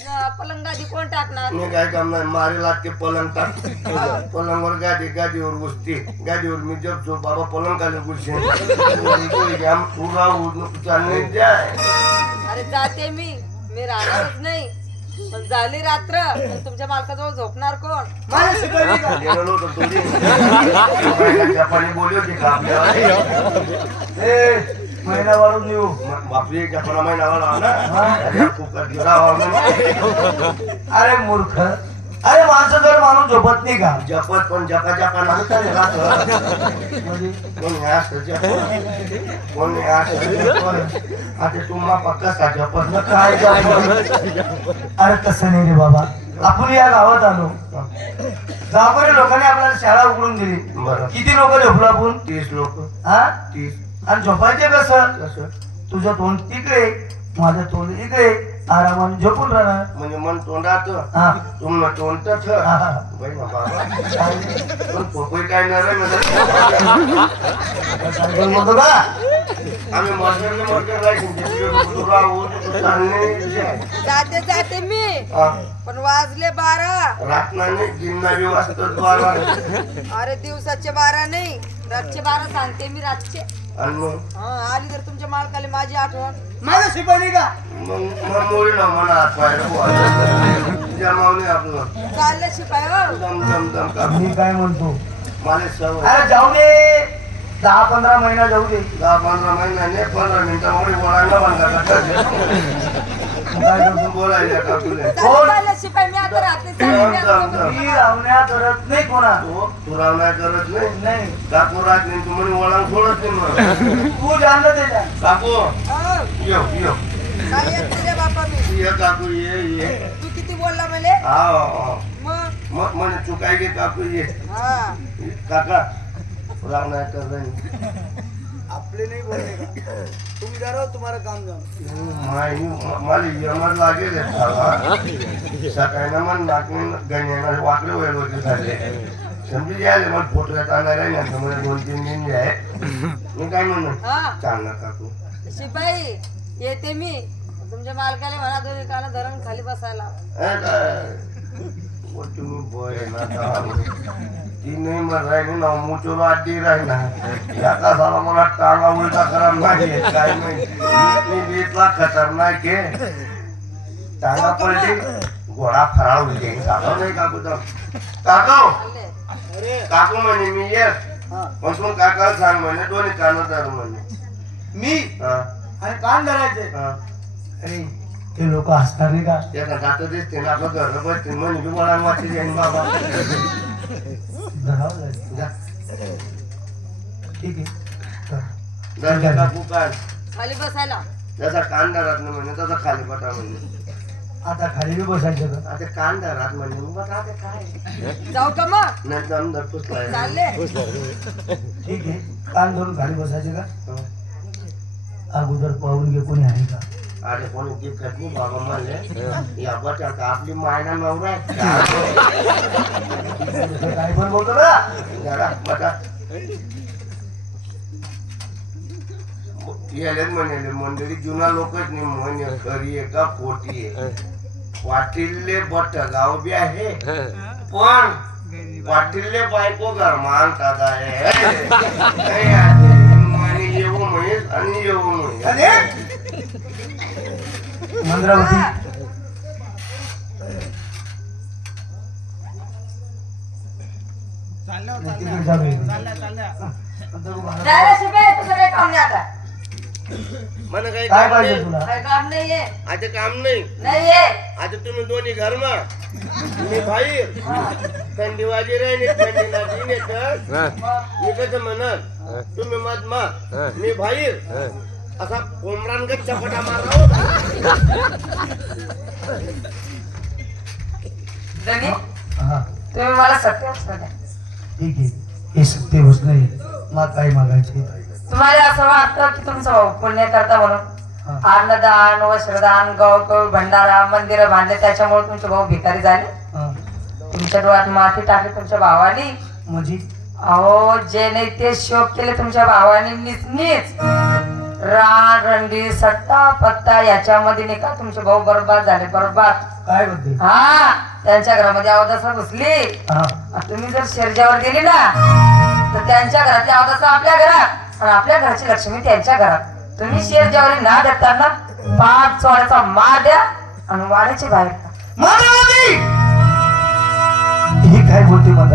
पलंगादी कोण टाकणार? मी काय काम नाही मारे लागते पलंग टाक पलंगवर गादीवर घुसते गादीवर मी जपतो बाबा पलंग खाली घुसते पुरा चालणे जाय. अरे जाते मी राहणारच नाही. पण झाली रात्र पण तुमच्या मालकाजवळ झोपणार कोण? गेलो होतो तुम्ही जपानी बोलली होती का आपल्याला महिना वाढून देऊ बापरे जपाना महिना वाढला ना. अरे मूर्ख अरे माणसं जर माणूस झोपत नाही का जपत पण जपा जपा नाही राहत कोणी आता तुम्हा पक्का सा जपत न काय अरे तसं नाही रे बाबा आपण या गावात आलो गावाकडे लोकांनी आपल्याला शाळा उघडून दिली. बरं किती लोक झोपलो आपण 30 लोक हा 30 आणि झोपायचे कसं कसं तुझं तोंड तिकडे माझं तोंड इकडे आरामाने झोपून राहणार. म्हणजे मन तोंडात हा तुम तोंडत हा. बाई बाबा पण पोपई काय नरम म्हणतो का आम्ही मर्जर जाते जाते मी पण वाजले 12. रात नाही दिना बी वाजतात 12. अरे दिवसाचे 12 नाही रातचे 12 सांगते मी रातचे. आणि मग आली तर तुमच्या मालकाला माझी आठवण. माझा शिपाई का मग मोडी ना म्हणा हात पायला जमावणे आपलं चालले शिपाई हो. दम दम दम का मी काय म्हणतो मला सवय अरे जाऊ दे 10-15 महिना जाऊ दे 10-15 महिन्याने 15 मिनिटामध्ये बोलायला बंद काय करतो बोलायला का तुला चालले शिपाई मी आता राहते. चालले मी आता. मी रावण्या करत नाही कोणा तू रावण्या करत नाही नाही काकू राहत नाही तू म्हणे वळण सोडत नाही मग तू जाणलं त्याच्या काकू हो. यो यो काय येते रे बापा मी? ये काकू ये तू किती बोलला मले? हा मग मग म्हणे तू काय घे काकू ये हा काका रावण्या कर नाही आपले नाही बोलले का तुम्ही करा तुम्हाला काम जाऊ मला यमन लागेल सकाळी ना मन नाकून गण्याला वाकडे वैल होते झाले समजी यायला मला फोटो आणणार आहे ना मला 2-3 दिन जे आहे मी काय म्हणून हा चालणार काकू शिपाई येते मी. तुमच्या मालकाला म्हणा दोन्ही कानं धरून खाली बसायला. तुम्ही बोय ना ती नाही मग राहिली ना मुचोला आधी राहिला एका साला मला टांगा उलटा करा नाही काय मी इथला खतरनाक आहे टांगा पलटी घोडा फराळ होते काका नाही काकू तर काका चालले. काकू म्हणे मी येस पण तू काकाला सांग म्हणे दोन्ही कानं धर म्हणे मी हा आणि कान धरायचे हा अरे ते लोक हसणार नाही का त्याचा जात दिसते ना आपलं घर बसते म्हणे तू मला वाचली जाईन बाबा धरावं लागेल जा ठीक आहे जर काकू काय खाली बसायला. जसा कान धरात नाही म्हणे तसा खाली बटा म्हणे आता खाली बी बसायचं का आता कान धरात म्हणे मग बटा आता काय जाऊ का मग? नाही दम धर पुसलाय चालले. ठीक आहे कान धरून खाली बसायचे का अगोदर पाहून घे कोणी आहे का अरे कोणी दिसत नाही बाबा म्हणले या बटा का आपली मायना नवरा आहे काय पण बोलतो ना जरा बटा येलेच म्हणे मंडळी जुना लोकच नाही म्हणे खरी आहे का खोटी आहे वाटिल्ले बट गाव बी आहे पण वाटिल्ले बायको घरमान दादा आहे आणि येऊ म्हणे आणि येऊ म्हणे मंद्रावती जायला शिपाई तुझं काही काम नाही आता. मला काही काय काम पाहिजे नाही तुला काही काम नाहीये. आता काम नाही नाहीये. आता तुम्ही दोन्ही घरमा मी बाहेर थंडी वाजी राहिली थंडी लागली तर मी कसं म्हणत तुम्ही मत मा मी बाहेर असा कोंबडांगत चपटा मारला धनी, हा तुम्ही मला सत्य सांगा. ठीक आहे हे सत्य होत नाही मला काय मागायचे तुम्हाला असं वाटतं की तुमचं भाऊ पुण्य करता म्हणून अन्नदान वस्त्रदान गौ भंडारा मंदिर बांधले त्याच्यामुळे तुमचे भाऊ भिकारी झाले. तुमच्या डोळ्यात माती टाकली तुमच्या भावानी. म्हणजे अहो जे नाही ते शोक केले तुमच्या भावानी नीच नीच रान रंडी सट्टा पत्ता याच्यामध्ये नाही का तुमचे भाऊ बरबाद झाले बरबाद. काय बोलते हा त्यांच्या घरामध्ये अवदसा घुसली. हा तुम्ही जर शेरजावर गेली ना तर त्यांच्या घरातली अवदसा आपल्या घरात आणि आपल्या घराची लक्ष्मी त्यांच्या घरात. तुम्ही शेरजावरी ना देताना 5 चोळ्याचा मार द्या आणि वाड्याची बाहेर. ही काय बोलते